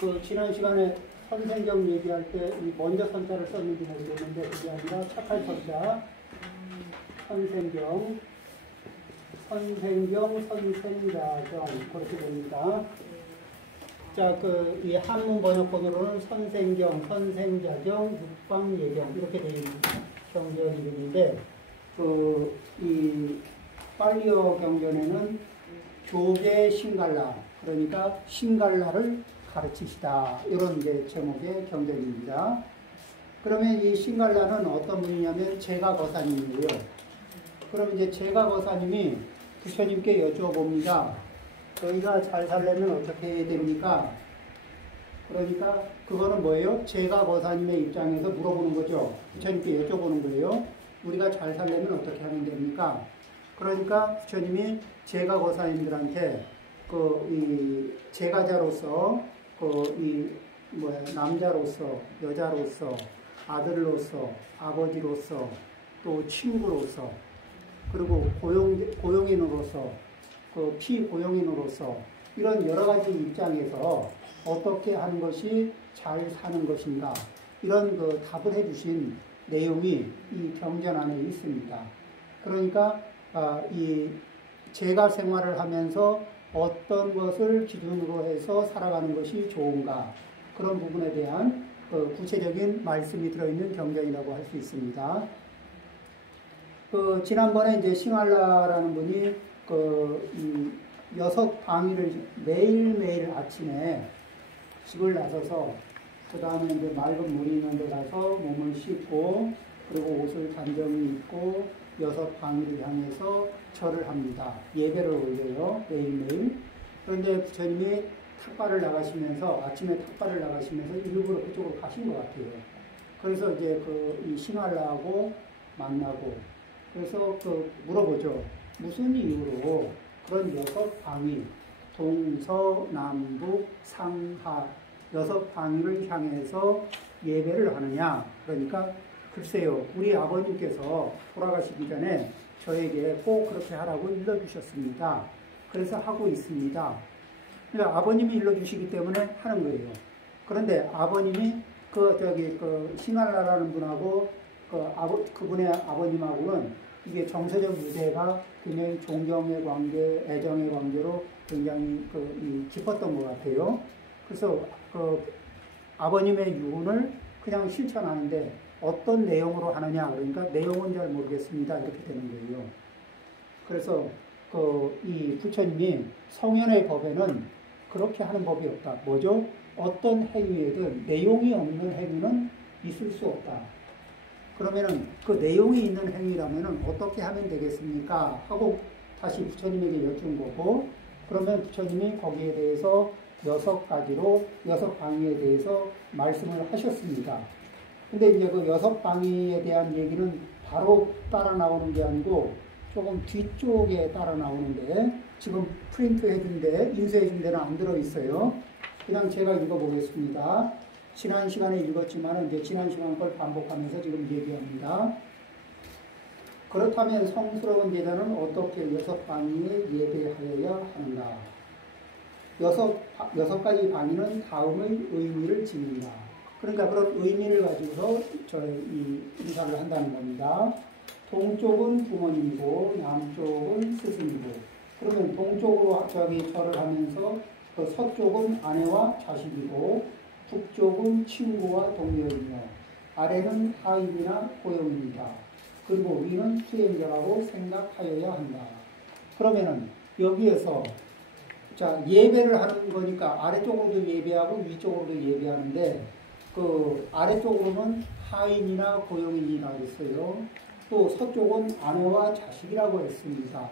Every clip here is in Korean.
그 지난 시간에 선생경 얘기할 때 먼저 선자를 썼는지 모르겠는데 그게 아니라 착할 선자 선생경, 선생자경 그렇게 됩니다. 자, 이 한문 번역본으로는 선생경, 선생자경, 육방예경 이렇게 되어 있는 경전 이름인데 이 빨리어 경전에는 교계 신갈라, 그러니까 신갈라를 가르치시다 이런 이제 제목의 경전입니다. 그러면 이 신갈라는 어떤 분이냐면 제가 거사님이에요. 그럼 이제 제가 거사님이 부처님께 여쭤봅니다. 너희가 잘 살려면 어떻게 해야 됩니까? 그러니까 그거는 뭐예요? 제가 거사님의 입장에서 물어보는 거죠. 부처님께 여쭤보는 거예요. 우리가 잘 살려면 어떻게 하면 됩니까? 그러니까 부처님이 제가 거사님들한테 이 제가자로서 남자로서 여자로서 아들로서 아버지로서 또 친구로서 그리고 고용인으로서 피고용인으로서 이런 여러 가지 입장에서 어떻게 하는 것이 잘 사는 것인가 이런 답을 해주신 내용이 이 경전 안에 있습니다. 그러니까 이 제가 생활을 하면서 어떤 것을 기준으로 해서 살아가는 것이 좋은가 그런 부분에 대한 구체적인 말씀이 들어있는 경전이라고 할 수 있습니다. 지난번에 이제 싱알라라는 분이 이 6방위를 매일매일 아침에 집을 나서서 그 다음에 이제 맑은 물이 있는 데 가서 몸을 씻고 그리고 옷을 단정히 입고 6방위를 향해서 절을 합니다. 예배를 올려요. 매일매일. 그런데 부처님이 탁발을 나가시면서 아침에 탁발을 나가시면서 일부러 그쪽으로 가신 것 같아요. 그래서 이제 이 싱알라하고 만나고 그래서 물어보죠. 무슨 이유로 그런 6방위 동서남북 상하 6방위를 향해서 예배를 하느냐. 그러니까 글쎄요, 우리 아버님께서 돌아가시기 전에 저에게 꼭 그렇게 하라고 일러주셨습니다. 그래서 하고 있습니다. 그러니까 아버님이 일러주시기 때문에 하는 거예요. 그런데 아버님이 싱알라라는 분하고 그분의 아버님하고는 이게 정서적 유대가 굉장히 존경의 관계, 애정의 관계로 굉장히 깊었던 것 같아요. 그래서 아버님의 유언을 그냥 실천하는데 어떤 내용으로 하느냐 그러니까 내용은 잘 모르겠습니다 이렇게 되는 거예요. 그래서 이 부처님이 성현의 법에는 그렇게 하는 법이 없다. 뭐죠? 어떤 행위에든 내용이 없는 행위는 있을 수 없다. 그러면은 그 내용이 있는 행위라면은 어떻게 하면 되겠습니까? 하고 다시 부처님에게 여쭌 거고 그러면 부처님이 거기에 대해서 6가지로 6방위에 대해서 말씀을 하셨습니다. 근데 이제 그 6방위에 대한 얘기는 바로 따라 나오는 게 아니고 조금 뒤쪽에 따라 나오는데 지금 프린트 해준데 인쇄해준 데는 안 들어있어요. 그냥 제가 읽어보겠습니다. 지난 시간에 읽었지만 이제 지난 시간 걸 반복하면서 지금 얘기합니다. 그렇다면 성스러운 제자는 어떻게 6방위에 예배하여야 하는가? 6가지 방위는 다음의 의미를 지닌다. 그러니까 그런 의미를 가지고서 이 인사를 한다는 겁니다. 동쪽은 부모님이고 남쪽은 스승이고 그러면 동쪽으로 절을 하면서 서쪽은 아내와 자식이고 북쪽은 친구와 동료이며 아래는 하인이나 고용입니다. 그리고 위는 수행자라고 생각하여야 한다. 그러면은 여기에서 자 예배를 하는 거니까 아래쪽으로도 예배하고 위쪽으로도 예배하는데 아래쪽으로는 하인이나 고용인이라고 했어요. 또 서쪽은 아내와 자식이라고 했습니다.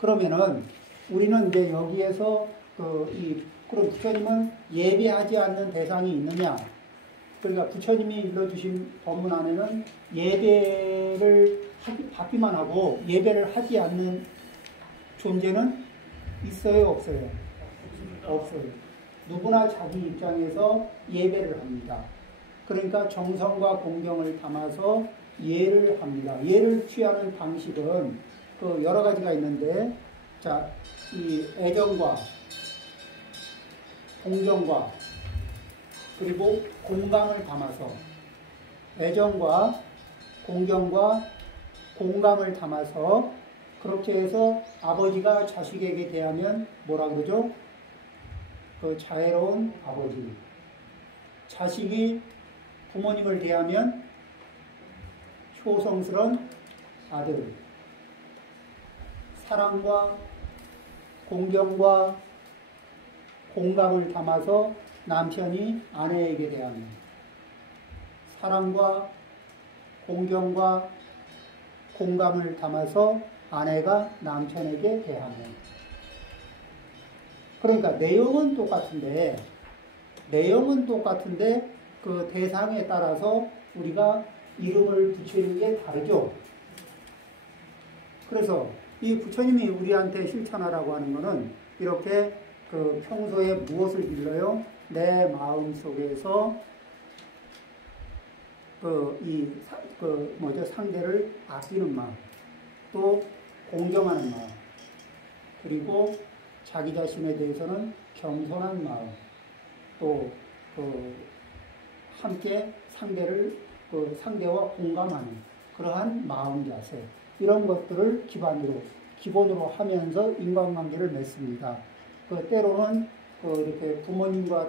그러면은 우리는 이제 여기에서 그럼 부처님은 예배하지 않는 대상이 있느냐? 그러니까 부처님이 일러주신 법문 안에는 예배를 받기만 하고 예배를 하지 않는 존재는 있어요, 없어요? 없어요. 누구나 자기 입장에서 예배를 합니다. 그러니까 정성과 공경을 담아서 예를 합니다. 예를 취하는 방식은 여러 가지가 있는데, 자, 이 애정과 공경과 그리고 공감을 담아서 애정과 공경과 공감을 담아서 그렇게 해서 아버지가 자식에게 대하면 뭐라 그러죠? 그 자애로운 아버지. 자식이 부모님을 대하면 효성스러운 아들. 사랑과 공경과 공감을 담아서 남편이 아내에게 대하면 사랑과 공경과 공감을 담아서 아내가 남편에게 대하면 그러니까 내용은 똑같은데 그 대상에 따라서 우리가 이름을 붙이는 게 다르죠. 그래서 이 부처님이 우리한테 실천하라고 하는 것은 이렇게 그 평소에 무엇을 빌려요? 내 마음 속에서 상대를 아끼는 마음, 또 공경하는 마음, 그리고 자기 자신에 대해서는 겸손한 마음, 또 함께 상대와 공감하는 그러한 마음 자세, 이런 것들을 기본으로 하면서 인간관계를 맺습니다. 때로는 이렇게 부모님과,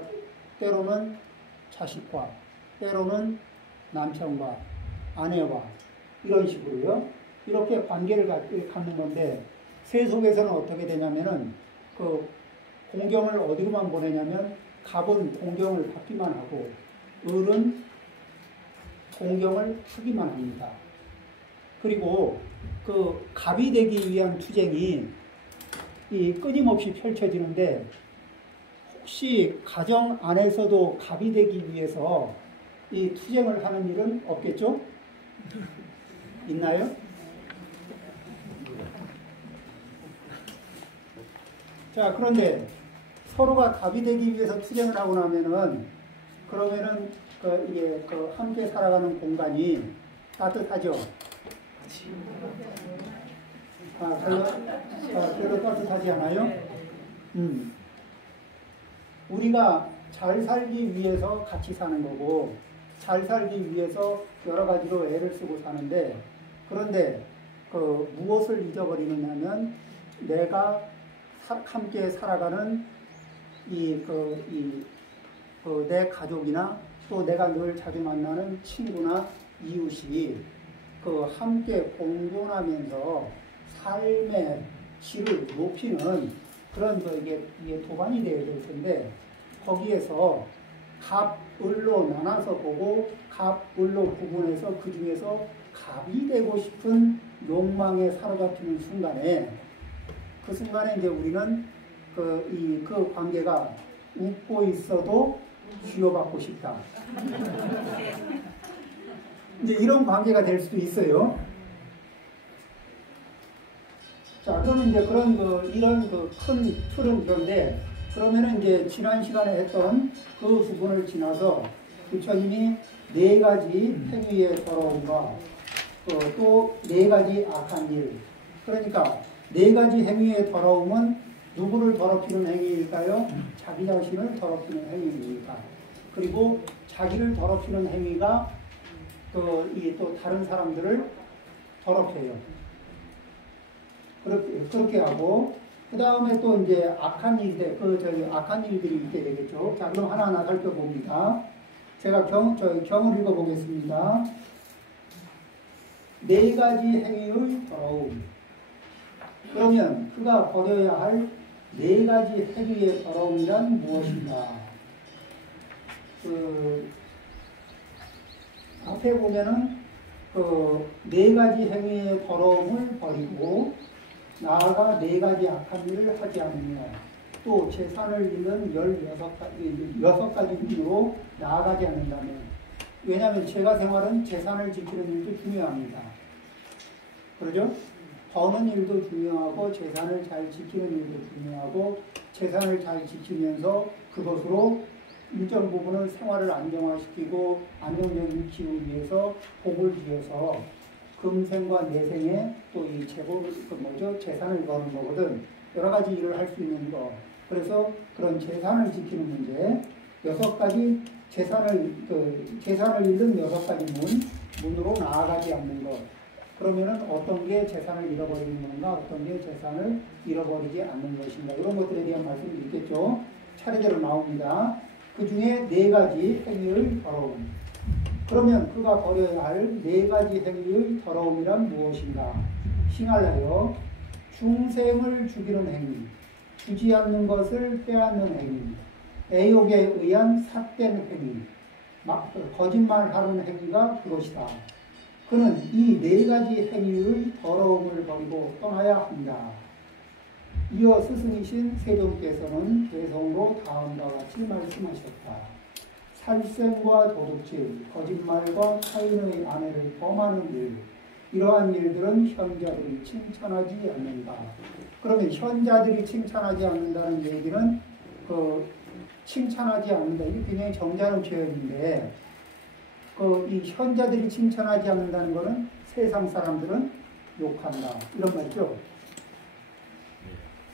때로는 자식과, 때로는 남편과, 아내와, 이런 식으로요. 이렇게 관계를 갖는 건데, 세속에서는 어떻게 되냐면은, 공경을 어디로만 보내냐면, 갑은 공경을 받기만 하고, 을은 공경을 하기만 합니다. 그리고 갑이 되기 위한 투쟁이 끊임없이 펼쳐지는데, 혹시 가정 안에서도 갑이 되기 위해서 이 투쟁을 하는 일은 없겠죠? 있나요? 자, 그런데 서로가 갑이 되기 위해서 투쟁을 하고 나면은, 그러면은 이게 함께 살아가는 공간이 따뜻하죠? 별로 따뜻하지 않아요? 우리가 잘 살기 위해서 같이 사는 거고, 잘 살기 위해서 여러 가지로 애를 쓰고 사는데, 그런데 무엇을 잊어버리느냐면, 내가 함께 살아가는 내 가족이나 또 내가 늘 자주 만나는 친구나 이웃이 함께 공존하면서 삶의 질을 높이는 그런 이게 도반이 되어야 될 텐데, 거기에서 갑, 을로 나눠서 보고 갑, 을로 구분해서 그 중에서 갑이 되고 싶은 욕망에 사로잡히는 순간에, 그 순간에 이제 우리는 그 관계가 웃고 있어도 쥐어받고 싶다. 이제 이런 관계가 될 수도 있어요. 자, 그러면 이제 이런 큰 틀은 그런데, 그러면은 이제 지난 시간에 했던 그 부분을 지나서 부처님이 4가지 행위의 더러움과 또 4가지 악한 일. 그러니까 4가지 행위의 더러움은 누구를 더럽히는 행위일까요? 자기 자신을 더럽히는 행위입니다. 그리고 자기를 더럽히는 행위가 또 다른 사람들을 더럽혀요. 그렇게 하고, 그 다음에 또 이제 악한 일들이 있게 되겠죠. 자, 그럼 하나하나 살펴봅니다. 제가 경을 읽어보겠습니다. 4가지 행위의 더러움. 그러면 그가 버려야 할 4가지 행위의 더러움이란 무엇인가? 앞에 보면은 4가지 행위의 더러움을 버리고 나아가 4가지 악한 일을 하지 않으며, 또 재산을 잃는 16가지 일로 나아가지 않는다면, 왜냐하면 제가 생활은 재산을 지키는 일도 중요합니다. 그러죠? 버는 일도 중요하고 재산을 잘 지키는 일도 중요하고, 재산을 잘 지키면서 그것으로 일정 부분은 생활을 안정화시키고 안정적인 기후를 위해서 복을 지어서 금생과 내생에 또 이 재산을 거는 거거든. 여러 가지 일을 할 수 있는 거. 그래서 그런 재산을 지키는 문제, 6가지 재산을 잃는 6가지 문으로 나아가지 않는 것. 그러면은 어떤 게 재산을 잃어버리는 건가, 어떤 게 재산을 잃어버리지 않는 것인가, 이런 것들에 대한 말씀이 있겠죠. 차례대로 나옵니다. 그 중에 4가지 행위의 더러움. 그러면 그가 버려야 할 4가지 행위의 더러움이란 무엇인가? 싱할라요. 중생을 죽이는 행위, 주지 않는 것을 빼앗는 행위, 애욕에 의한 삿된 행위, 거짓말하는 행위가 그것이다. 그는 이 4가지 행위의 더러움을 버리고 떠나야 한다. 이어 스승이신 세존께서는 개성으로 다음과 같이 말씀하셨다. 살생과 도둑질, 거짓말과 타인의 아내를 범하는 일, 이러한 일들은 현자들이 칭찬하지 않는다. 그러면 현자들이 칭찬하지 않는다는 얘기는 칭찬하지 않는다. 이게 굉장히 정자는 표현인데, 이 현자들이 칭찬하지 않는다는 것은 세상 사람들은 욕한다, 이런 말이죠.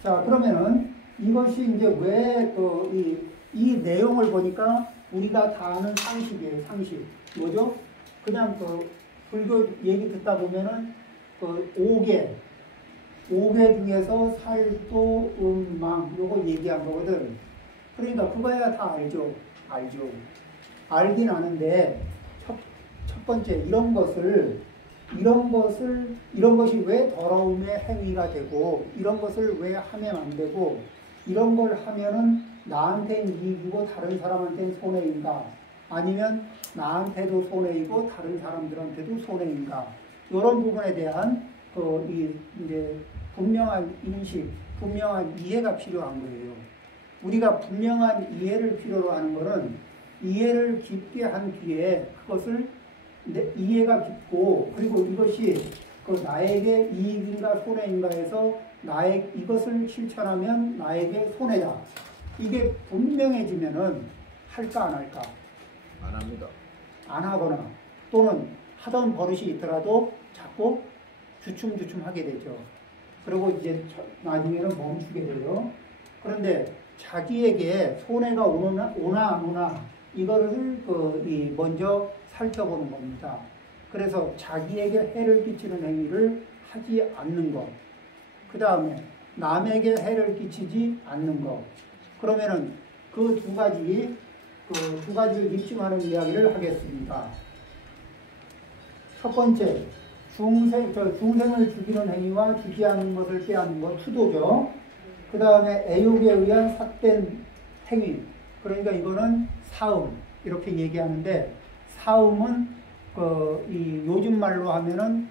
자, 그러면은 이것이 이제 왜 이 내용을 보니까 우리가 다 아는 상식이에요. 상식. 뭐죠? 그냥 불교 얘기 듣다 보면은 5개 중에서 살도, 망, 요거 얘기한 거거든. 그러니까 그거야 다 알죠. 알긴 아는데, 첫 번째, 이런 것이 왜 더러움의 행위가 되고, 이런 것을 왜 하면 안 되고, 이런 걸 하면은 나한테는 이익이고 다른 사람한테는 손해인가, 아니면 나한테도 손해이고 다른 사람들한테도 손해인가, 이런 부분에 대한 이제 분명한 인식, 분명한 이해가 필요한 거예요. 우리가 분명한 이해를 필요로 하는 것은 이해를 깊게 한 뒤에 그것을 이해가 깊고, 그리고 이것이 나에게 이익인가 손해인가 해서 이것을 실천하면 나에게 손해다, 이게 분명해지면은 할까 안 할까? 안 합니다. 안 하거나 또는 하던 버릇이 있더라도 자꾸 주춤주춤 하게 되죠. 그리고 이제 나중에는 멈추게 돼요. 그런데 자기에게 손해가 오나 안 오나 이거를 먼저 살펴보는 겁니다. 그래서 자기에게 해를 끼치는 행위를 하지 않는 것, 그 다음에 남에게 해를 끼치지 않는 것. 그러면은 그 두 가지를 입증하는 이야기를 하겠습니다. 첫 번째, 중생을 죽이는 행위와 주지 않는 것을 빼앗는 것, 투도죠. 그 다음에 애욕에 의한 삿된 행위, 그러니까 이거는 사음, 이렇게 얘기하는데, 사음은 요즘 말로 하면은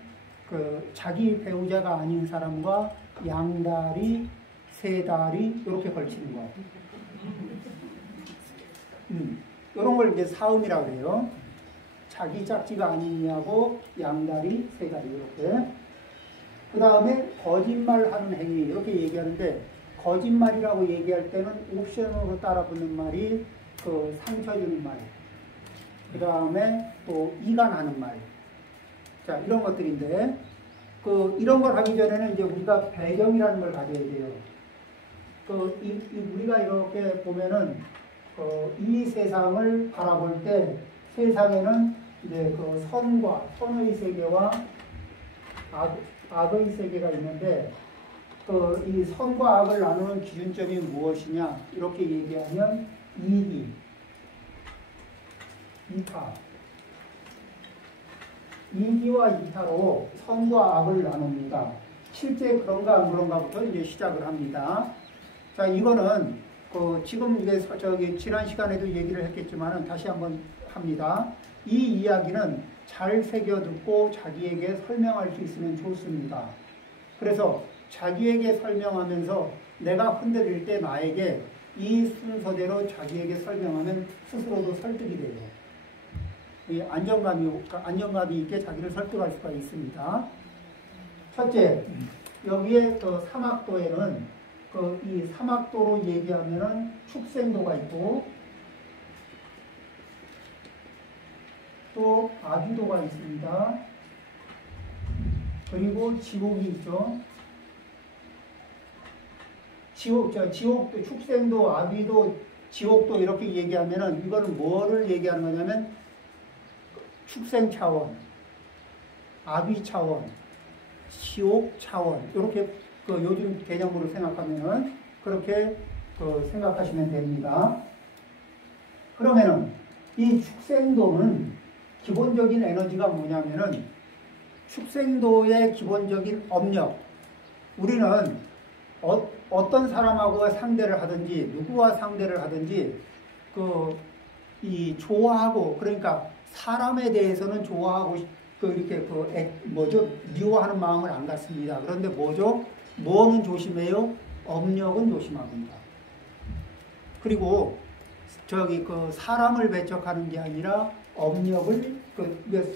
자기 배우자가 아닌 사람과 양다리, 세다리 이렇게 걸치는 거. 이런 걸 이제 사음이라고 해요. 자기 짝지가 아니냐고 양다리, 세다리 이렇게. 그 다음에 거짓말하는 행위 이렇게 얘기하는데, 거짓말이라고 얘기할 때는 옵션으로 따라붙는 말이 상처 주는 말, 그 다음에 또 이간하는 말, 자, 이런 것들인데, 이런 걸 하기 전에는 이제 우리가 배경이라는 걸 가져야 돼요. 우리가 이렇게 보면은 이 세상을 바라볼 때 세상에는 이제 선의 세계와 악의 세계가 있는데, 이 선과 악을 나누는 기준점이 무엇이냐, 이렇게 얘기하면 이기와 이타로 선과 악을 나눕니다. 실제 그런가 안 그런가부터 이제 시작을 합니다. 자, 이거는 지금 이게 지난 시간에도 얘기를 했겠지만 다시 한번 합니다. 이 이야기는 잘 새겨듣고 자기에게 설명할 수 있으면 좋습니다. 그래서 자기에게 설명하면서 내가 흔들릴 때 나에게 이 순서대로 자기에게 설명하면 스스로도 설득이 돼요. 이 안정감이 있게 자기를 설득할 수가 있습니다. 첫째, 여기에 사막도에는 이 사막도로 얘기하면은 축생도가 있고 또 아비도가 있습니다. 그리고 지옥이 있죠. 지옥도, 축생도, 아비도, 지옥도 이렇게 얘기하면은 이거는 뭐를 얘기하는 거냐면 축생 차원, 아비 차원, 지옥 차원 이렇게 그 요즘 개념으로 생각하면은 그렇게 생각하시면 됩니다. 그러면은 이 축생도는 기본적인 에너지가 뭐냐면은 축생도의 기본적인 업력. 우리는 어떤 사람하고 상대를 하든지 누구와 상대를 하든지 이 좋아하고 그러니까 사람에 대해서는 좋아하고 이렇게 미워하는 마음을 안 갖습니다. 그런데 뭐죠? 뭐는 조심해요? 업력은 조심합니다. 그리고 사람을 배척하는 게 아니라 업력을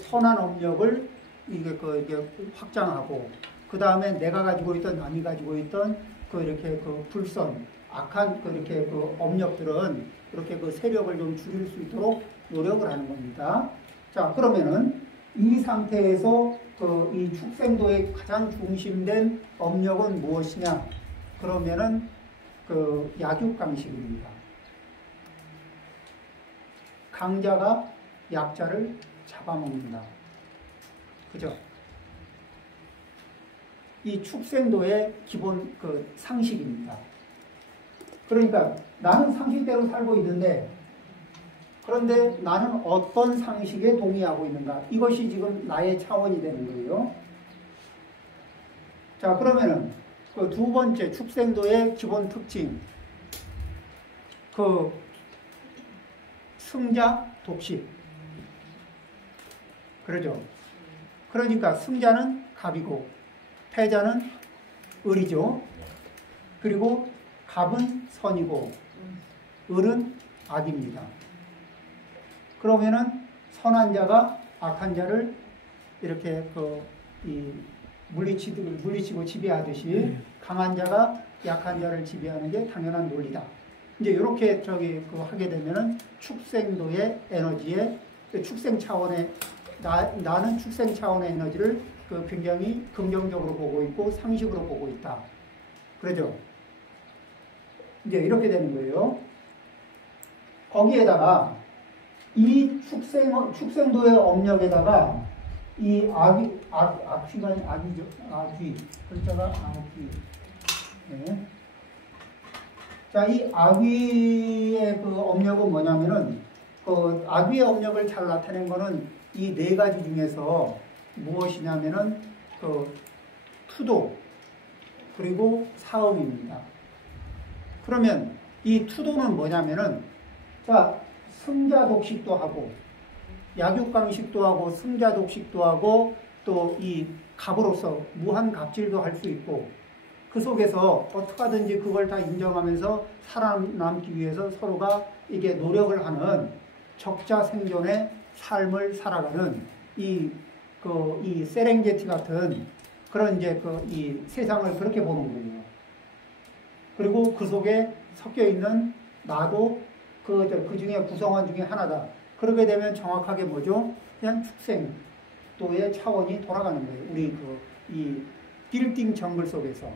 선한 업력을 이게 확장하고 그 다음에 내가 가지고 있던 남이 가지고 있던 이렇게 불선 악한 이렇게 업력들은 이렇게 세력을 좀 줄일 수 있도록 노력을 하는 겁니다. 자, 그러면은 이 상태에서 이 축생도의 가장 중심된 업력은 무엇이냐? 그러면은 약육강식입니다. 강자가 약자를 잡아먹는다. 그죠? 이 축생도의 기본 상식입니다. 그러니까 나는 상식대로 살고 있는데 그런데 나는 어떤 상식에 동의하고 있는가? 이것이 지금 나의 차원이 되는 거예요. 자, 그러면은 두 번째 축생도의 기본 특징. 승자 독식. 그러죠. 그러니까 승자는 갑이고 패자는 을이죠. 그리고 갑은 선이고 을은 악입니다. 그러면은 선한 자가 악한 자를 이렇게 물리치고 지배하듯이 강한 자가 약한 자를 지배하는 게 당연한 논리다. 이제 이렇게 하게 되면은 축생도의 에너지에 축생 차원의 나는 축생 차원의 에너지를 굉장히 긍정적으로 보고 있고 상식으로 보고 있다. 그러죠? 이제 이렇게 되는 거예요. 거기에다가 이 축생도의 업력에다가 이 악귀가 악이죠. 악귀. 글자가 악귀. 네. 자, 이 악귀의 업력은 뭐냐면은 악귀의 업력을 잘 나타낸 거는 이 네 가지 중에서 무엇이냐면은 투도 그리고 사음입니다. 그러면 이 투도는 뭐냐면은 자, 승자 독식도 하고 약육강식도 하고 승자 독식도 하고 또 이 갑으로서 무한 갑질도 할 수 있고 그 속에서 어떻게 하든지 그걸 다 인정하면서 살아남기 위해서 서로가 이게 노력을 하는 적자 생존의 삶을 살아가는 이 세렝게티 같은 그런 이 세상을 그렇게 보는 거예요. 그리고 그 속에 섞여 있는 나도 그 중에 구성원 중에 하나다. 그렇게 되면 정확하게 뭐죠? 그냥 축생도의 차원이 돌아가는 거예요. 우리 이 빌딩 정글 속에서.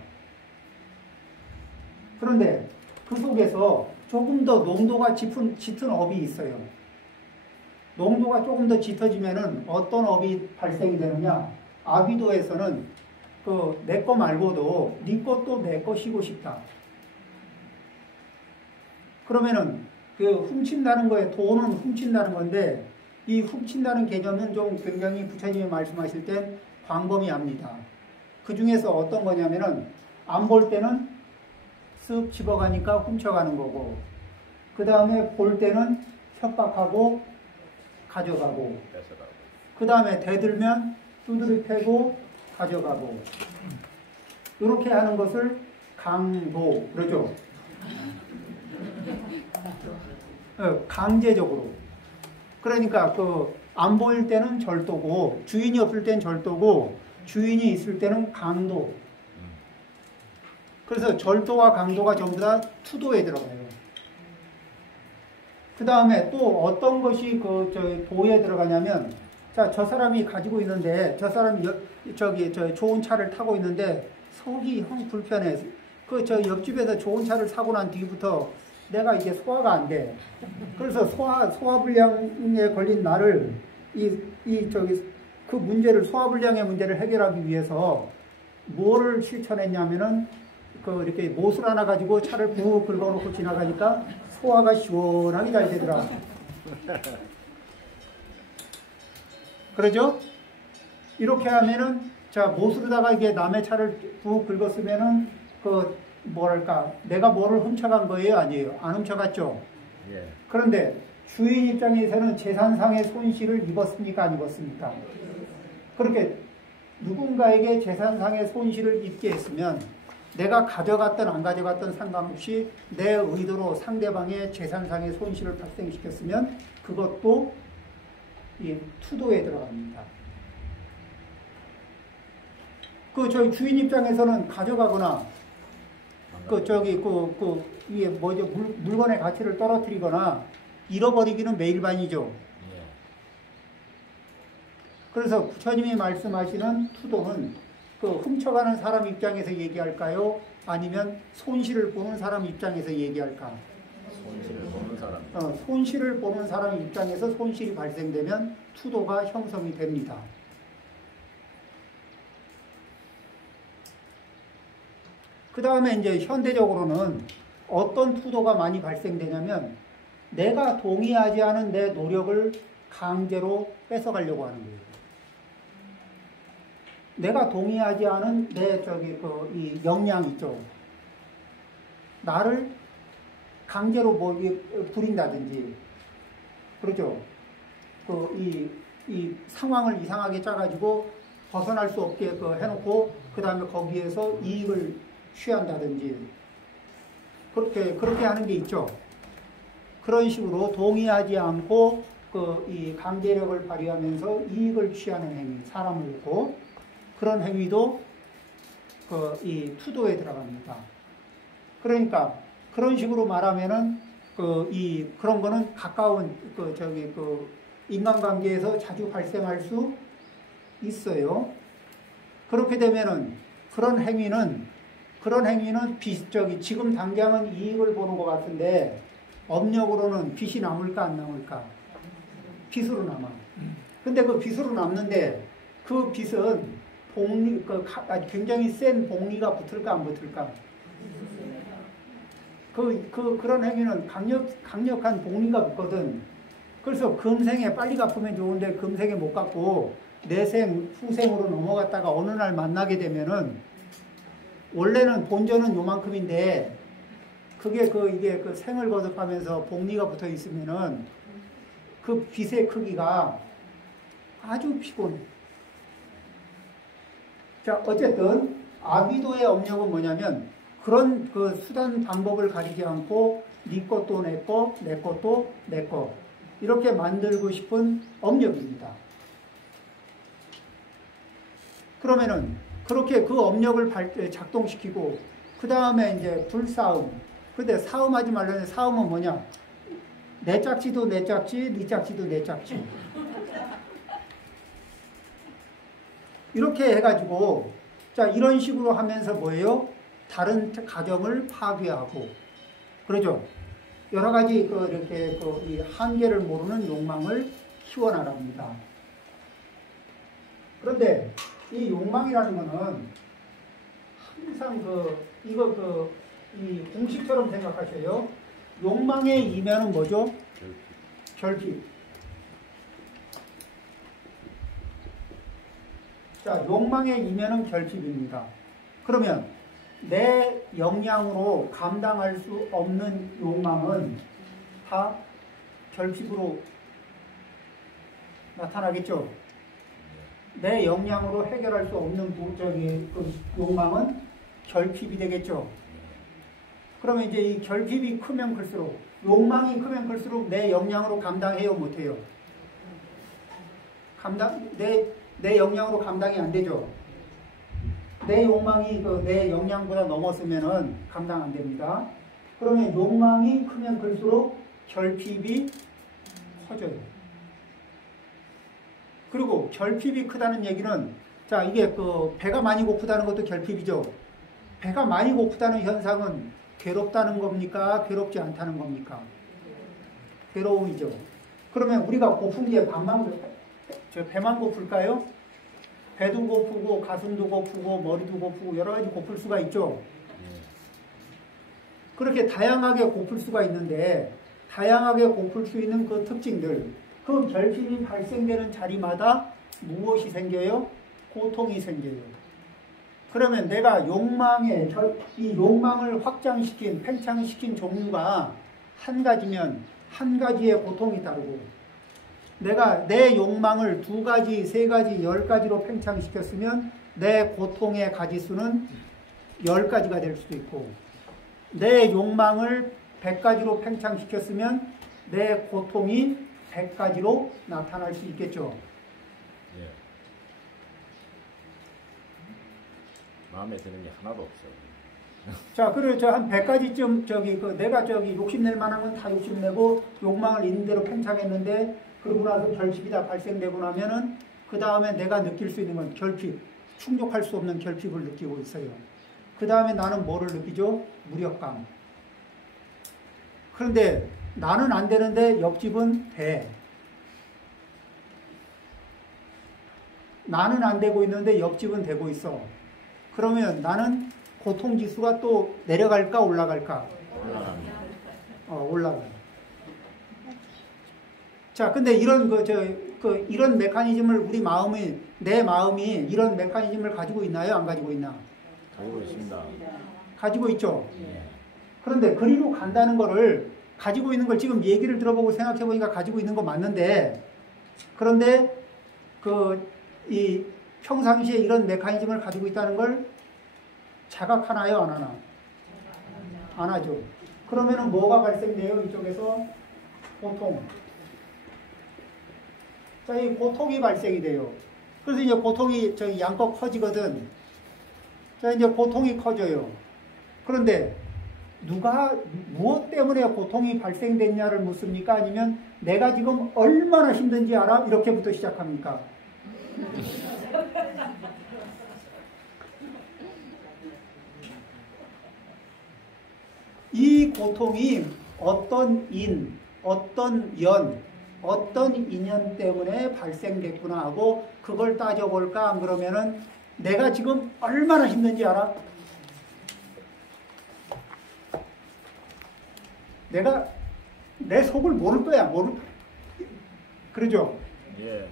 그런데 그 속에서 조금 더 농도가 짙은 업이 있어요. 농도가 조금 더 짙어지면은 어떤 업이 발생이 되느냐? 아비도에서는 내 거 말고도 네 것도 내 것이고 싶다. 그러면은 훔친다는 거에 돈은 훔친다는 건데 이 훔친다는 개념은 좀 굉장히 부처님이 말씀하실 땐 광범위합니다. 그 중에서 어떤 거냐면은 안 볼 때는 쓱 집어가니까 훔쳐가는 거고 그 다음에 볼 때는 협박하고 가져가고 그 다음에 대들면 두드려 패고 가져가고 이렇게 하는 것을 강도 그러죠. 강제적으로. 그러니까 안 보일 때는 절도고 주인이 없을 땐 절도고 주인이 있을 때는 강도. 그래서 절도와 강도가 전부 다 투도에 들어가요. 그 다음에 또 어떤 것이 도에 들어가냐면 자, 저 사람이 가지고 있는데 저 사람이 좋은 차를 타고 있는데 속이 형 불편해. 그 저 옆집에서 좋은 차를 사고 난 뒤부터 내가 이게 소화가 안 돼. 그래서 소화불량에 걸린 나를 그 문제를, 소화불량의 문제를 해결하기 위해서 뭐를 실천했냐면은 이렇게 못을 하나 가지고 차를 푹 긁어놓고 지나가니까 소화가 시원하게 잘 되더라. 그러죠? 이렇게 하면은, 자, 못으로다가 이게 남의 차를 푹 긁었으면은, 뭐랄까, 내가 뭐를 훔쳐간 거예요? 아니에요? 안 훔쳐갔죠? 예. 그런데 주인 입장에서는 재산상의 손실을 입었습니까? 안 입었습니까? 그렇게 누군가에게 재산상의 손실을 입게 했으면 내가 가져갔든 안 가져갔든 상관없이 내 의도로 상대방의 재산상의 손실을 발생시켰으면 그것도 이 투도에 들어갑니다. 저희 주인 입장에서는 가져가거나 이게 뭐죠? 물건의 가치를 떨어뜨리거나 잃어버리기는 매일반이죠. 그래서 부처님이 말씀하시는 투도는 훔쳐가는 사람 입장에서 얘기할까요? 아니면 손실을 보는 사람 입장에서 얘기할까? 손실을 보는 사람. 손실을 보는 사람 입장에서 손실이 발생되면 투도가 형성이 됩니다. 그 다음에 이제 현대적으로는 어떤 투도가 많이 발생되냐면 내가 동의하지 않은 내 노력을 강제로 뺏어가려고 하는 거예요. 내가 동의하지 않은 내 이 역량 있죠. 나를 강제로 부린다든지, 그렇죠. 이 상황을 이상하게 짜가지고 벗어날 수 없게 해놓고 그 다음에 거기에서 이익을 취한다든지 그렇게 하는 게 있죠. 그런 식으로 동의하지 않고 이 강제력을 발휘하면서 이익을 취하는 행위, 사람을 놓고 그런 행위도 이 투도에 들어갑니다. 그러니까 그런 식으로 말하면은 그런 거는 가까운 인간관계에서 자주 발생할 수 있어요. 그렇게 되면은 그런 행위는 지금 당장은 이익을 보는 것 같은데 업력으로는 빚이 남을까 안 남을까? 빚으로 남아. 근데 그 빚으로 남는데 그 빚은 굉장히 센 복리가 붙을까 안 붙을까? 그런 행위는 강력한 복리가 붙거든. 그래서 금생에 빨리 갚으면 좋은데 금생에 못 갚고 내생, 후생으로 넘어갔다가 어느 날 만나게 되면은 원래는 본전은 요만큼인데 그게 이게 생을 거듭하면서 복리가 붙어 있으면은 그 빚의 크기가 아주 피곤해. 자, 어쨌든 아비도의 업력은 뭐냐면 그런 수단 방법을 가리지 않고 네 것도 내 거, 내 것도 내 거 이렇게 만들고 싶은 업력입니다. 그러면은 그렇게 그 업력을 작동시키고 그 다음에 이제 불싸움. 근데 싸움하지 말라는 싸움은 뭐냐? 내 짝지도 내 짝지, 네 짝지도 내 짝지. 이렇게 해가지고 자 이런 식으로 하면서 뭐예요? 다른 가정을 파괴하고 그러죠. 여러 가지 이렇게 이 한계를 모르는 욕망을 키워나갑니다. 그런데 이 욕망이라는 거는 항상 이 공식처럼 생각하셔요. 욕망의 이면은 뭐죠? 결핍. 자, 욕망의 이면은 결핍입니다. 그러면 내 역량으로 감당할 수 없는 욕망은 다 결핍으로 나타나겠죠. 내 역량으로 해결할 수 없는 욕망은 결핍이 되겠죠. 그러면 이제 이 결핍이 크면 클수록, 욕망이 크면 클수록 내 역량으로 감당해요, 못해요? 내 역량으로 감당이 안 되죠. 내 욕망이 내 역량보다 넘었으면은 감당 안 됩니다. 그러면 욕망이 크면 클수록 결핍이 커져요. 그리고 결핍이 크다는 얘기는 자 이게 배가 많이 고프다는 것도 결핍이죠. 배가 많이 고프다는 현상은 괴롭다는 겁니까? 괴롭지 않다는 겁니까? 괴로움이죠. 그러면 우리가 고픈 게 배만 고플까요? 배도 고프고 가슴도 고프고 머리도 고프고 여러 가지 고플 수가 있죠. 그렇게 다양하게 고플 수가 있는데 다양하게 고플 수 있는 그 특징들, 그 결핍이 발생되는 자리마다 무엇이 생겨요? 고통이 생겨요. 그러면 내가 이 욕망을 확장시킨, 팽창시킨 종류가 한 가지면 한 가지의 고통이 따르고, 내가 내 욕망을 2가지, 3가지, 10가지로 팽창시켰으면 내 고통의 가지수는 10가지가 될 수도 있고, 내 욕망을 100가지로 팽창시켰으면 내 고통이 100가지로 나타날 수 있겠죠. 예. 마음에 드는 게 하나도 없어요. 자, 그래, 한 100가지쯤, 내가 욕심낼 만한 건 다 욕심내고, 욕망을 있는 대로 팽창했는데, 그러고 나서 결핍이 다 발생되고 나면은, 그 다음에 내가 느낄 수 있는 건 결핍, 충족할 수 없는 결핍을 느끼고 있어요. 그 다음에 나는 뭐를 느끼죠? 무력감. 그런데 나는 안 되는데 옆집은 돼. 나는 안 되고 있는데 옆집은 되고 있어. 그러면 나는 고통지수가 또 내려갈까 올라갈까? 올라가요. 자, 근데 이런 이런 메커니즘을 내 마음이 이런 메커니즘을 가지고 있나요? 안 가지고 있나? 가지고 있습니다. 가지고 있죠. 그런데 그리로 간다는 거를 가지고 있는 걸 지금 얘기를 들어보고 생각해 보니까 가지고 있는 거 맞는데, 그런데 이 평상시에 이런 메커니즘을 가지고 있다는 걸 자각하나요? 안 하나? 안 하죠. 그러면은 뭐가 발생돼요? 이쪽에서 고통. 자, 이 고통이 발생이 돼요. 그래서 이제 고통이 양껏 커지거든. 자, 이제 고통이 커져요. 그런데 무엇 때문에 고통이 발생됐냐를 묻습니까? 아니면 내가 지금 얼마나 힘든지 알아? 이렇게부터 시작합니까? 이 고통이 어떤 어떤 인연 때문에 발생됐구나 하고 그걸 따져볼까? 안 그러면은 내가 지금 얼마나 힘든지 알아? 내가 내 속을 모를 거야. 그러죠? 예.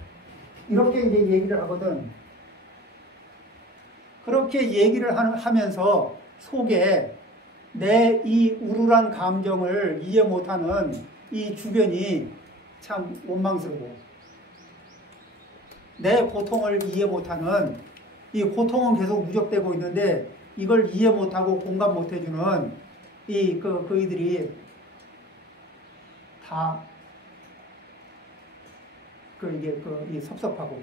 이렇게 이제 얘기를 하거든. 그렇게 얘기를 하면서 속에 내 이 우울한 감정을 이해 못하는 이 주변이 참 원망스러워. 내 고통을 이해 못하는, 이 고통은 계속 누적되고 있는데 이걸 이해 못하고 공감 못해주는 그이들이 다 이게 섭섭하고.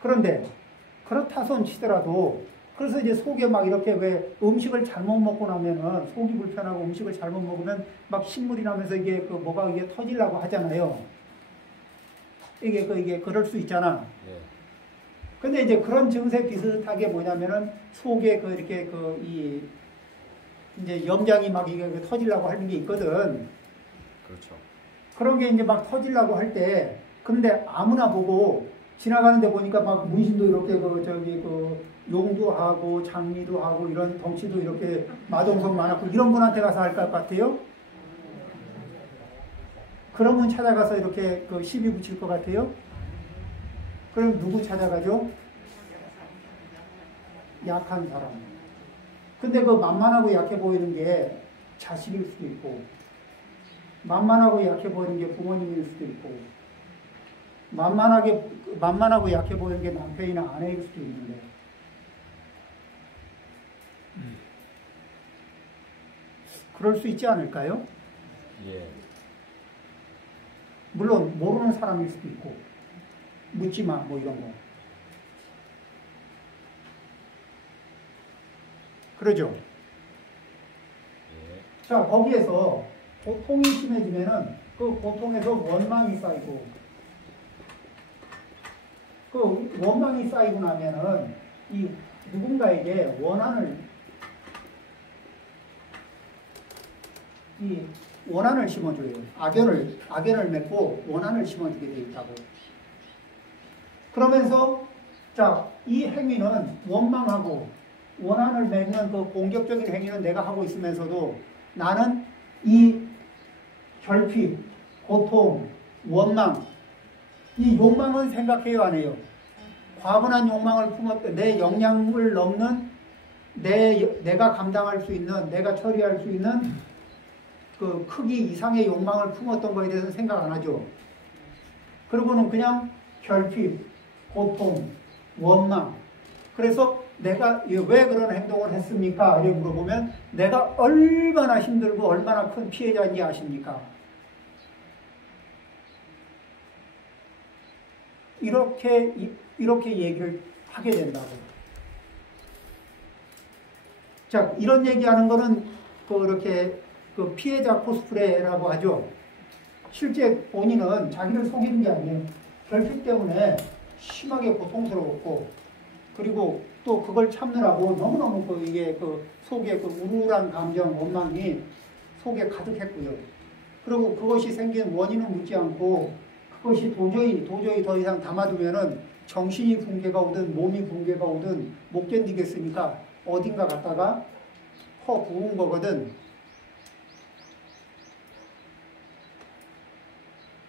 그런데 그렇다 손 치더라도, 그래서 이제 속에 막 이렇게 왜 음식을 잘못 먹고 나면은 속이 불편하고 음식을 잘못 먹으면 막 신물이 나면서 이게 뭐가 이게 터지려고 하잖아요. 이게 그럴 수 있잖아. 예. 근데 이제 그런 증세 비슷하게 뭐냐면은 속에 이렇게 이제 염장이 막 이게 터지려고 하는 게 있거든. 그렇죠. 그런 게 이제 막 터지려고 할 때, 근데 아무나 보고 지나가는데 보니까 막 문신도 이렇게 용도 하고 장미도 하고 이런 덩치도 이렇게 마동석 많았고 이런 분한테 가서 할 것 같아요? 그런 분 찾아가서 이렇게 시비 붙일 것 같아요? 그럼 누구 찾아가죠? 약한 사람. 근데 만만하고 약해 보이는 게 자식일 수도 있고, 만만하고 약해 보이는 게 부모님일 수도 있고, 만만하고 약해 보이는 게 남편이나 아내일 수도 있는데, 그럴 수 있지 않을까요? 예. 물론 모르는 사람일 수도 있고, 묻지마 뭐 이런 거. 그러죠? 예. 자, 거기에서 고통이 심해지면은 그 고통에서 원망이 쌓이고, 그 원망이 쌓이고 나면은 이 누군가에게 원한을 이 원한을 심어줘요. 악연을 맺고 원한을 심어주게 돼 있다고. 그러면서 자, 이 행위는 원망하고 원한을 맺는 그 공격적인 행위는 내가 하고 있으면서도 나는 이 결핍, 고통, 원망, 이 욕망은 생각해요, 안 해요? 과분한 욕망을 품었던 내 역량을 넘는 내가 감당할 수 있는, 내가 처리할 수 있는 그 크기 이상의 욕망을 품었던 거에 대해서 생각 안 하죠. 그리고는 그냥 결핍, 고통, 원망. 그래서 내가 왜 그런 행동을 했습니까? 이렇게 물어보면 내가 얼마나 힘들고 얼마나 큰 피해자인지 아십니까? 이렇게 얘기를 하게 된다고. 자, 이런 얘기하는 거는 그렇게 그 피해자 코스프레라고 하죠. 실제 본인은 자기를 속이는 게 아니에요. 결핍 때문에 심하게 고통스러웠고, 그리고 또 그걸 참느라고 너무너무 이게 속에 우울한 감정, 원망이 속에 가득했고요. 그리고 그것이 생긴 원인은 묻지 않고, 그것이 도저히 더 이상 담아두면은 정신이 붕괴가 오든 몸이 붕괴가 오든 못 견디겠으니까 어딘가 갔다가 퍼 부은 거거든.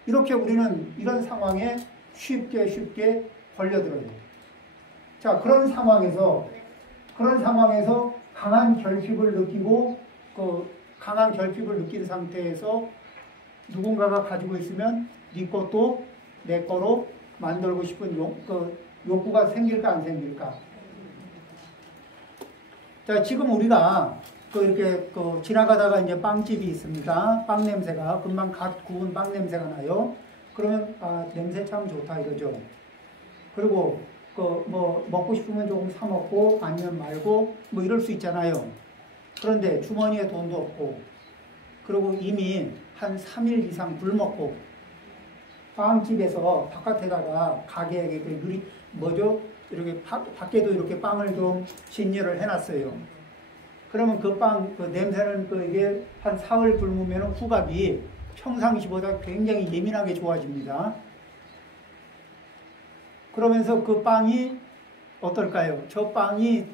이렇게 우리는 이런 상황에 쉽게 걸려들어요. 자, 그런 상황에서 강한 결핍을 느끼고 강한 결핍을 느낀 상태에서 누군가가 가지고 있으면 네 것도 내 거로 만들고 싶은 욕구가 생길까 안 생길까? 자, 지금 우리가 이렇게 지나가다가 이제 빵집이 있습니다. 빵 냄새가 금방 갓 구운 빵 냄새가 나요. 그러면 냄새 참 좋다 이러죠. 그리고 뭐 먹고 싶으면 조금 사 먹고 아니면 말고 뭐 이럴 수 있잖아요. 그런데 주머니에 돈도 없고, 그리고 이미 한 3일 이상 굶었고, 빵집에서 바깥에다가 가게에 이렇게 밖에도 이렇게 빵을 좀 진열을 해놨어요. 그러면 그 냄새는 이게 한 사흘 굶으면 후각이 평상시보다 굉장히 예민하게 좋아집니다. 그러면서 그 빵이 어떨까요? 저 빵이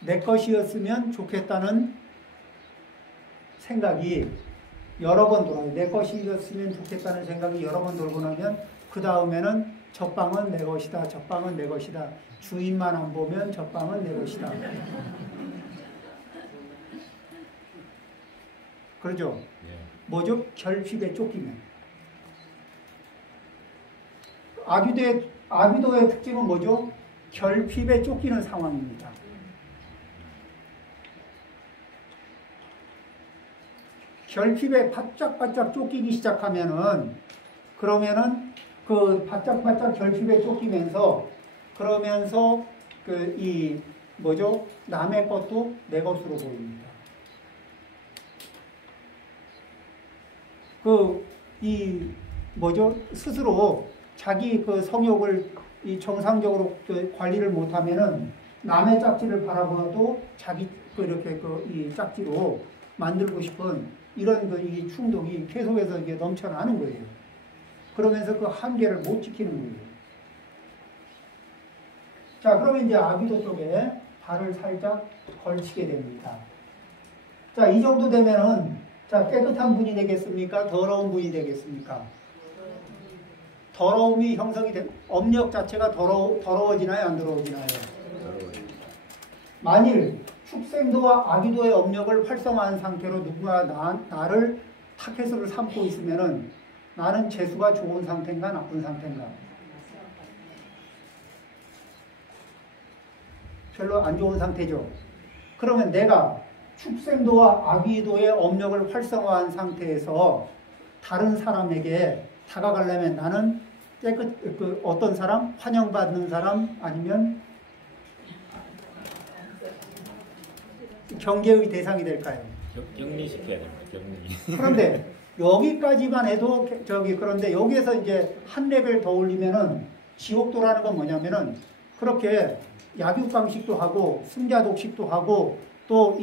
내 것이었으면 좋겠다는 생각이 여러 번 돌아요. 내 것이었으면 좋겠다는 생각이 여러 번 돌고 나면 그 다음에는 저 빵은 내 것이다. 저 빵은 내 것이다. 주인만 안 보면 저 빵은 내 것이다. 그러죠? 뭐죠? 결핍에 쫓기면. 아비도의 특징은 뭐죠? 결핍에 쫓기는 상황입니다. 결핍에 바짝바짝 쫓기기 시작하면은, 그러면은 바짝바짝 결핍에 쫓기면서, 그러면서 남의 것도 내 것으로 보입니다. 스스로 자기 성욕을 정상적으로 관리를 못하면은 남의 짝지를 바라보아도 자기 이 짝지로 만들고 싶은 이런 이 충동이 계속해서 이게 넘쳐나는 거예요. 그러면서 그 한계를 못 지키는 거예요. 자, 그러면 이제 아비도 쪽에 발을 살짝 걸치게 됩니다. 자, 이 정도 되면은, 자, 깨끗한 분이 되겠습니까? 더러운 분이 되겠습니까? 더러움이 형성이 업력 자체가 더러워지나요? 안 더러워지나요? 만일 축생도와 아비도의 업력을 활성화한 상태로 누가 나를 타켓으로 삼고 있으면은 나는 재수가 좋은 상태인가 나쁜 상태인가? 별로 안 좋은 상태죠. 그러면 내가 축생도와 아비도의 업력을 활성화한 상태에서 다른 사람에게 다가가려면 나는 어떤 사람? 환영받는 사람? 아니면 경계의 대상이 될까요? 격리시켜야 됩니다. 격리. 그런데 여기까지만 해도 그런데 여기에서 이제 한 레벨 더 올리면은 지옥도라는 건 뭐냐면은 그렇게 약육 방식도 하고 승자 독식도 하고 또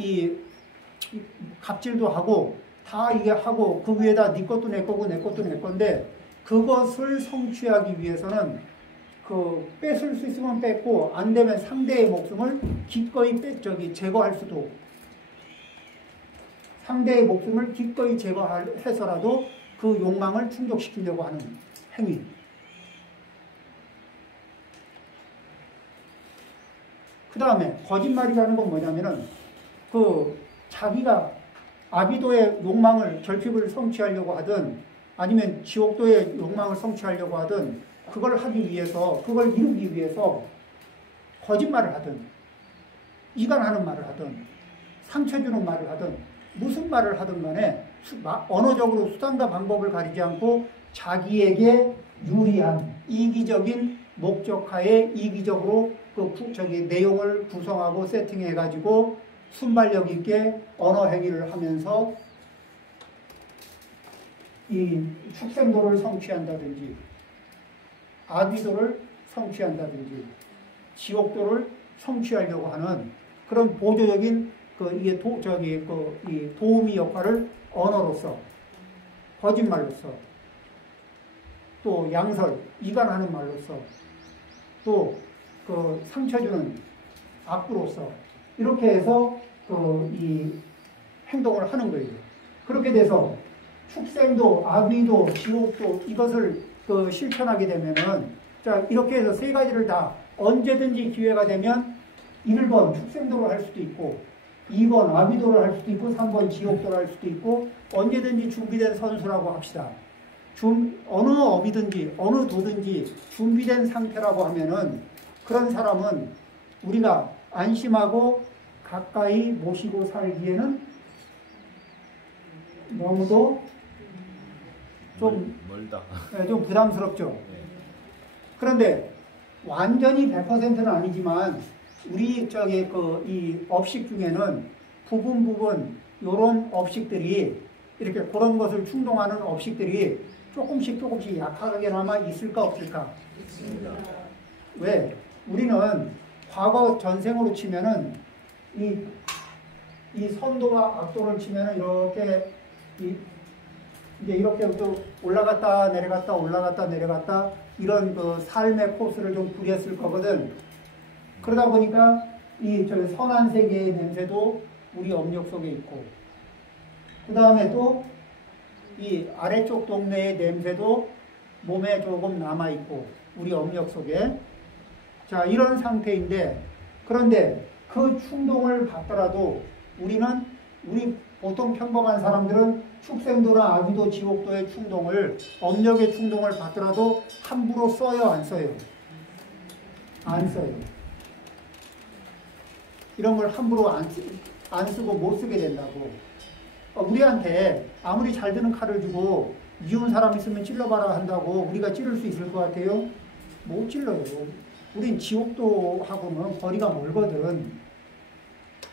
갑질도 하고 다 이게 하고 그 위에다 네 것도 내 거고 내 것도 내 건데 그것을 성취하기 위해서는 그 뺏을 수 있으면 뺏고 안 되면 상대의 목숨을 기꺼이 제거할 수도 상대의 목숨을 기꺼이 제거해서라도 그 욕망을 충족시키려고 하는 행위. 그 다음에 거짓말이라는 건 뭐냐면은 그 자기가 아비도의 욕망을 결핍을 성취하려고 하든 아니면 지옥도의 욕망을 성취하려고 하든 그걸 하기 위해서 그걸 이루기 위해서 거짓말을 하든 이간하는 말을 하든 상처 주는 말을 하든 무슨 말을 하든 간에 언어적으로 수단과 방법을 가리지 않고 자기에게 유리한 이기적인 목적하에 이기적으로 내용을 구성하고 세팅해가지고 순발력 있게 언어 행위를 하면서 이 축생도를 성취한다든지 아비도를 성취한다든지 지옥도를 성취하려고 하는 그런 보조적인 이 도우미 역할을 언어로서 거짓말로서 또 양설 이간하는 말로서 또 그 상처 주는 악부로서 이렇게 해서 이 행동을 하는 거예요. 그렇게 돼서 축생도 아비도 지옥도 이것을 실천하게 되면은 자 이렇게 해서 세 가지를 다 언제든지 기회가 되면 1번 축생도를 할 수도 있고 2번 아비도를 할 수도 있고 3번 지옥도를 할 수도 있고 언제든지 준비된 선수라고 합시다. 어느 업이든지 어느 도든지 준비된 상태라고 하면은 그런 사람은 우리가 안심하고 가까이 모시고 살기에는 너무도 좀 멀다. 좀 부담스럽죠. 그런데 완전히 100%는 아니지만 우리 이 업식 중에는 부분 요런 업식들이 이렇게 그런 것을 충동하는 업식들이 조금씩 약하게나마 있을까 없을까? 있습니다. 왜? 우리는 과거 전생으로 치면은 이 선도와 악도를 치면은 이렇게 이제 이렇게 또 올라갔다 내려갔다 이런 그 삶의 코스를 좀 부렸을 거거든. 그러다 보니까 선한 세계의 냄새도 우리 업력 속에 있고, 그 다음에 또 이 아래쪽 동네의 냄새도 몸에 조금 남아 있고 우리 업력 속에. 자, 이런 상태인데, 그런데 그 충동을 받더라도 우리 보통 평범한 사람들은 축생도나 아비도 지옥도의 충동을, 업력의 충동을 받더라도 함부로 써요, 안 써요? 안 써요. 이런 걸 함부로 안 쓰고 못 쓰게 된다고. 우리한테 아무리 잘 드는 칼을 주고 미운 사람 있으면 찔러봐라 한다고 우리가 찌를 수 있을 것 같아요? 못 찔러요. 우린 지옥도하고는 거리가 멀거든.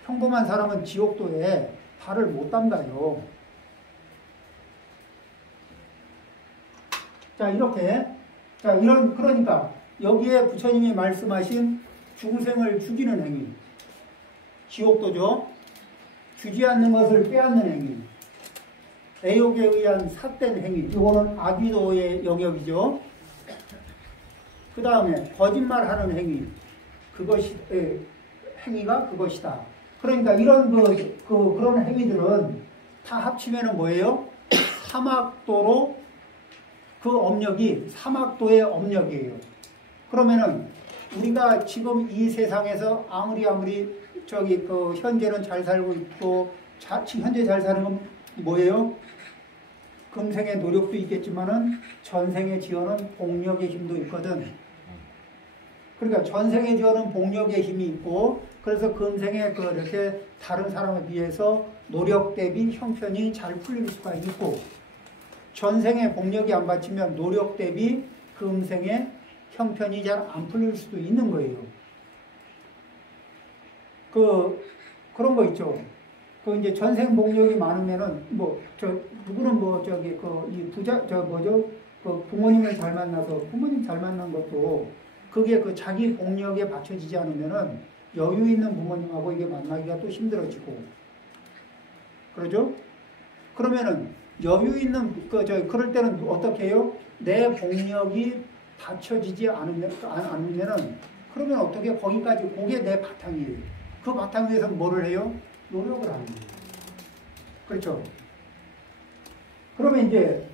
평범한 사람은 지옥도에 발을 못 담가요. 자, 이렇게. 자, 그러니까 여기에 부처님이 말씀하신 중생을 죽이는 행위. 지옥도죠. 주지 않는 것을 빼앗는 행위. 애욕에 의한 삿된 행위. 이거는 아비도의 영역이죠. 그 다음에 거짓말하는 행위. 행위가 그것이다. 그러니까 이런 그런 행위들은 다 합치면은 뭐예요? 사막도로 그 업력이 사막도의 업력이에요. 그러면은 우리가 지금 이 세상에서 아무리 현재는 잘 살고 있고 현재 잘 사는 건 뭐예요? 금생의 노력도 있겠지만은 전생에 지어놓은 복력의 힘도 있거든. 그러니까 전생에 지어놓은 복력의 힘이 있고, 그래서 금생에 이렇게 다른 사람에 비해서 노력 대비 형편이 잘 풀릴 수가 있고, 전생에 복력이 안 받치면 노력 대비 금생에 형편이 잘 안 풀릴 수도 있는 거예요. 그런 거 있죠. 이제 전생 복력이 많으면은, 누구는 부모님을 잘 만나서, 부모님 잘 만난 것도, 그게 자기 복력에 받쳐지지 않으면은, 여유 있는 부모님하고 이게 만나기가 또 힘들어지고, 그러죠? 그러면은 여유 있는 그럴 때는 어떻게 해요? 내 복력이 받쳐지지 않으면은 그러면 어떻게 거기까지 그게 내 바탕이에요. 그 바탕 위에서 뭐를 해요? 노력을 하는 거예요. 그렇죠? 그러면 이제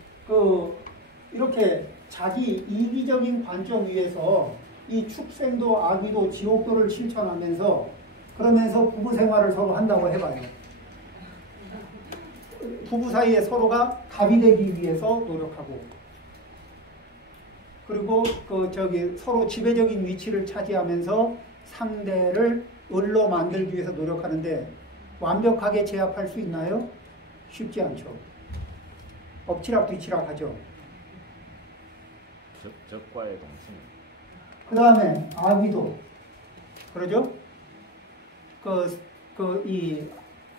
이렇게 자기 이기적인 관점 위에서 이 축생도 악의도 지옥도를 실천하면서 그러면서 부부 생활을 서로 한다고 해봐요. 부부 사이에 서로가 갑이 되기 위해서 노력하고 그리고 서로 지배적인 위치를 차지하면서 상대를 을로 만들기 위해서 노력하는데 완벽하게 제압할 수 있나요? 쉽지 않죠. 엎치락 뒤치락 하죠. 적과의 동침. 그 다음에 악의도 그러죠?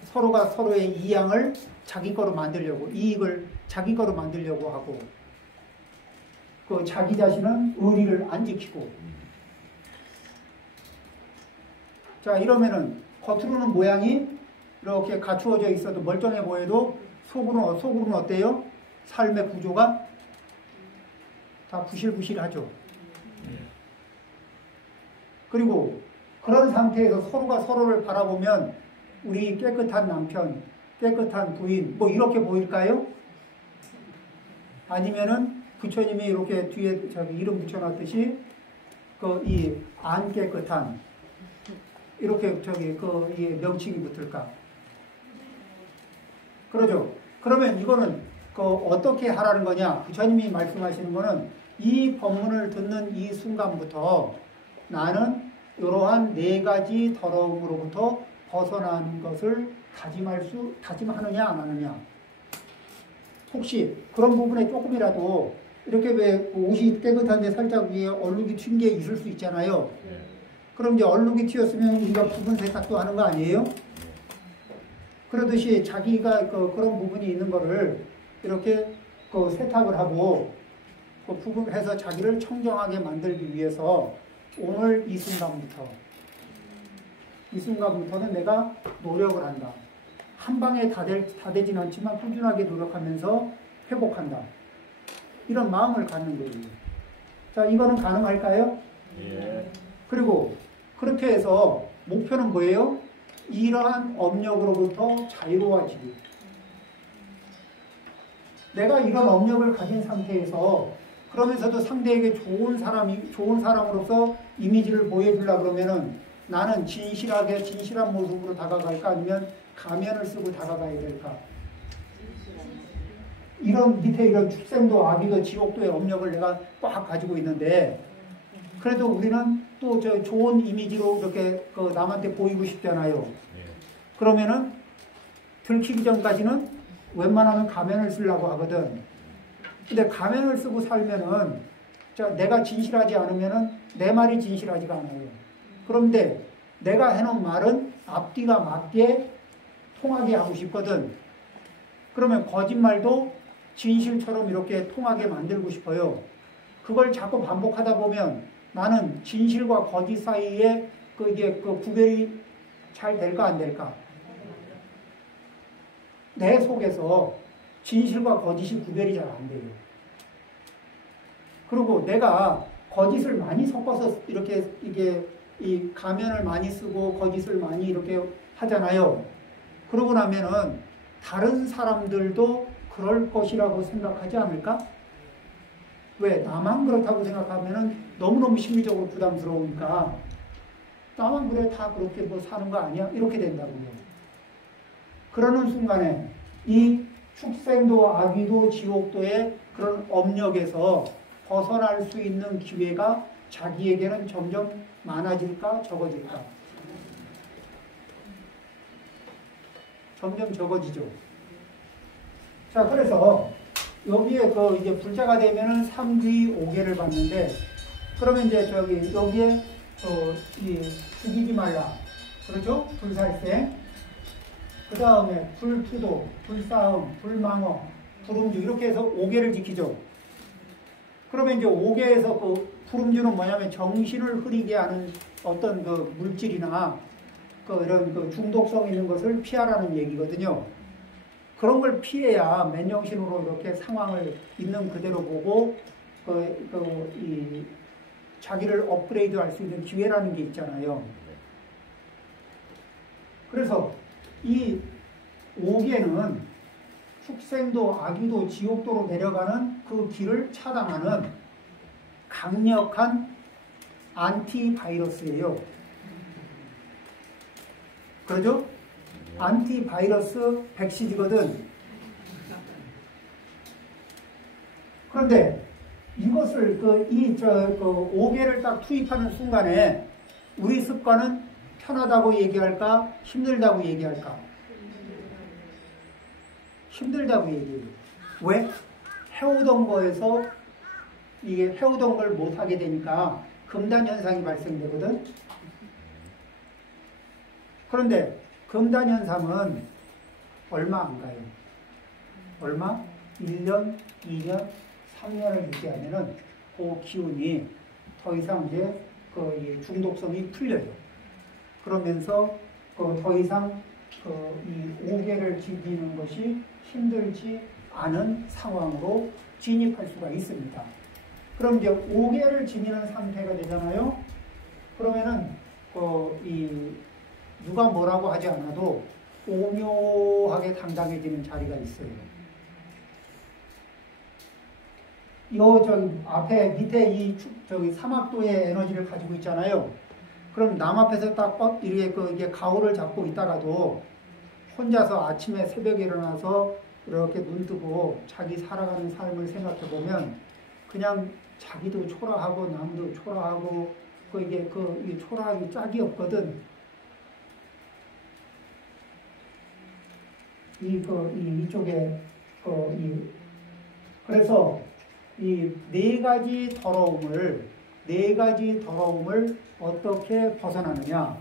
서로가 서로의 이양을 자기 거로 만들려고 이익을 자기 거로 만들려고 하고 자기 자신은 의리를 안 지키고 자 이러면은 겉으로는 모양이 이렇게 갖추어져 있어도 멀쩡해 보여도 속으로는 어때요? 삶의 구조가 다 부실부실하죠. 그리고 그런 상태에서 서로가 서로를 바라보면 우리 깨끗한 남편, 깨끗한 부인 뭐 이렇게 보일까요? 아니면은 부처님이 이렇게 뒤에 이름 붙여놨듯이 이 안 깨끗한 이렇게 이 명칭이 붙을까? 그러죠. 그러면 이거는 어떻게 하라는 거냐? 부처님이 말씀하시는 거는 이 법문을 듣는 이 순간부터 나는 이러한 4가지 더러움으로부터 벗어나는 것을 다짐하느냐 안 하느냐. 혹시 그런 부분에 조금이라도 이렇게 왜 옷이 깨끗한데 살짝 위에 얼룩이 튄 게 있을 수 있잖아요. 그럼 이제 얼룩이 튀었으면 우리가 부분 세탁도 하는 거 아니에요? 그러듯이 자기가 그런 부분이 있는 거를 이렇게 세탁을 하고 부분해서 자기를 청정하게 만들기 위해서 오늘 이 순간부터는 내가 노력을 한다. 한 방에 다 되진 않지만 꾸준하게 노력하면서 회복한다. 이런 마음을 갖는 거예요. 자, 이거는 가능할까요? 예. 그리고 그렇게 해서 목표는 뭐예요? 이러한 업력으로부터 자유로워지기. 내가 이런 업력을 가진 상태에서 그러면서도 상대에게 좋은 사람으로서 이미지를 보여주려고 그러면은 나는 진실한 모습으로 다가갈까? 아니면 가면을 쓰고 다가가야 될까? 밑에 이런 축생도 악의도 지옥도의 업력을 내가 꽉 가지고 있는데 그래도 우리는 또 좋은 이미지로 이렇게 남한테 보이고 싶잖아요. 그러면은 들키기 전까지는 웬만하면 가면을 쓰려고 하거든. 근데 가면을 쓰고 살면은 내가 진실하지 않으면은 내 말이 진실하지가 않아요. 그런데 내가 해놓은 말은 앞뒤가 맞게 통하게 하고 싶거든. 그러면 거짓말도 진실처럼 이렇게 통하게 만들고 싶어요. 그걸 자꾸 반복하다 보면 나는 진실과 거짓 사이에 구별이 잘 될까 안 될까? 내 속에서 진실과 거짓이 구별이 잘 안 돼요. 그리고 내가 거짓을 많이 섞어서 이 가면을 많이 쓰고 거짓을 많이 이렇게 하잖아요. 그러고 나면은 다른 사람들도 그럴 것이라고 생각하지 않을까? 왜? 나만 그렇다고 생각하면은 너무너무 심리적으로 부담스러우니까 나만 그래 다 그렇게 사는 거 아니야? 이렇게 된다고요. 그러는 순간에 이 축생도 악의도 지옥도의 그런 업력에서 벗어날 수 있는 기회가 자기에게는 점점 많아질까 적어질까? 점점 적어지죠. 자, 그래서 여기에 이제 불자가 되면은 3귀 5개를 받는데, 그러면 이제 여기에 이 죽이지 말라. 그렇죠? 불살생. 그 다음에 불투도, 불싸움, 불망어, 불음주 이렇게 해서 5개를 지키죠. 그러면 이제 5개에서 불음주는 뭐냐면 정신을 흐리게 하는 어떤 물질이나 이런 중독성 있는 것을 피하라는 얘기거든요. 그런 걸 피해야 맨정신으로 이렇게 상황을 있는 그대로 보고 자기를 업그레이드 할 수 있는 기회라는 게 있잖아요. 그래서 이 옥에는 축생도 아기도 지옥도로 내려가는 그 길을 차단하는 강력한 안티바이러스예요. 그러죠? 안티바이러스 백신이거든. 그런데 이것을 5개를 딱 투입하는 순간에 우리 습관은 편하다고 얘기할까? 힘들다고 얘기할까? 힘들다고 얘기해요. 왜? 해오던 거에서 이게 해오던 걸 못하게 되니까 금단 현상이 발생되거든. 그런데 금단 현상은 얼마 안 가요. 얼마? 1년, 2년, 3년을 유지하면은 그 기운이 더 이상 이제 그 중독성이 풀려요. 그러면서 더 이상 이 5개를 지키는 것이 힘들지 않은 상황으로 진입할 수가 있습니다. 그럼 이제 5개를 지니는 상태가 되잖아요. 그러면은 누가 뭐라고 하지 않아도 오묘하게 당당해지는 자리가 있어요. 앞에 밑에 사막도의 에너지를 가지고 있잖아요. 그럼 남 앞에서 딱 이게 가오를 잡고 있다가도 혼자서 아침에 새벽에 일어나서 이렇게 눈 뜨고 자기 살아가는 삶을 생각해 보면 그냥 자기도 초라하고 남도 초라하고 이게 초라하기 짝이 없거든. 이쪽에 그래서 이 네 가지 더러움을 어떻게 벗어나느냐?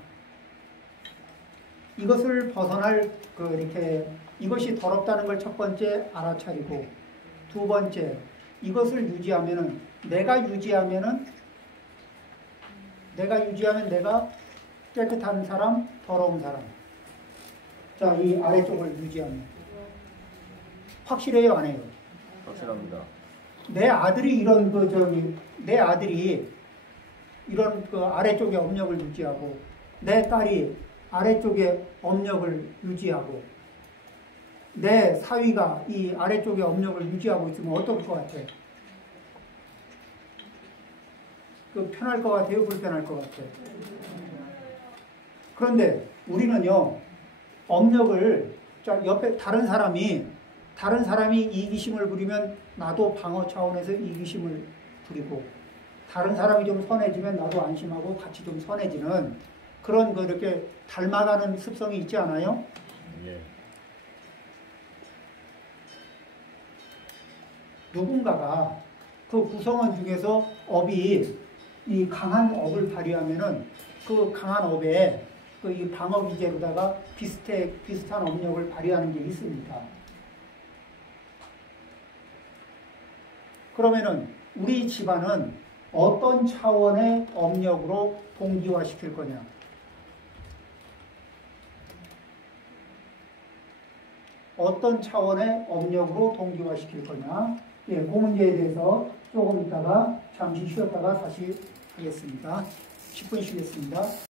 이것을 벗어날 이것이 더럽다는 걸 첫 번째 알아차리고, 두 번째 이것을 유지하면은 내가 내가 깨끗한 사람, 더러운 사람. 자, 이 아래쪽을 유지하면 확실해요, 안 해요? 확실합니다. 내 아들이 이런 아래쪽에 업력을 유지하고, 내 딸이 아래쪽에 업력을 유지하고, 내 사위가 이 아래쪽에 업력을 유지하고 있으면 어떨 것 같아요? 편할 것 같아요? 불편할 것 같아요? 그런데 우리는요, 업력을, 옆에 다른 사람이 이기심을 부리면 나도 방어 차원에서 이기심을 부리고, 다른 사람이 좀 선해지면 나도 안심하고 같이 좀 선해지는 그런 이렇게 닮아가는 습성이 있지 않아요? 예. 누군가가 그 구성원 중에서 이 강한 업을 발휘하면은 그 강한 업에 이 방어 기제로다가 비슷한 업력을 발휘하는 게 있습니다. 그러면은 우리 집안은 어떤 차원의 업력으로 동기화시킬 거냐? 어떤 차원의 업력으로 동기화시킬 거냐? 예, 그 문제에 대해서 조금 있다가 잠시 쉬었다가 다시 하겠습니다. 10분 쉬겠습니다.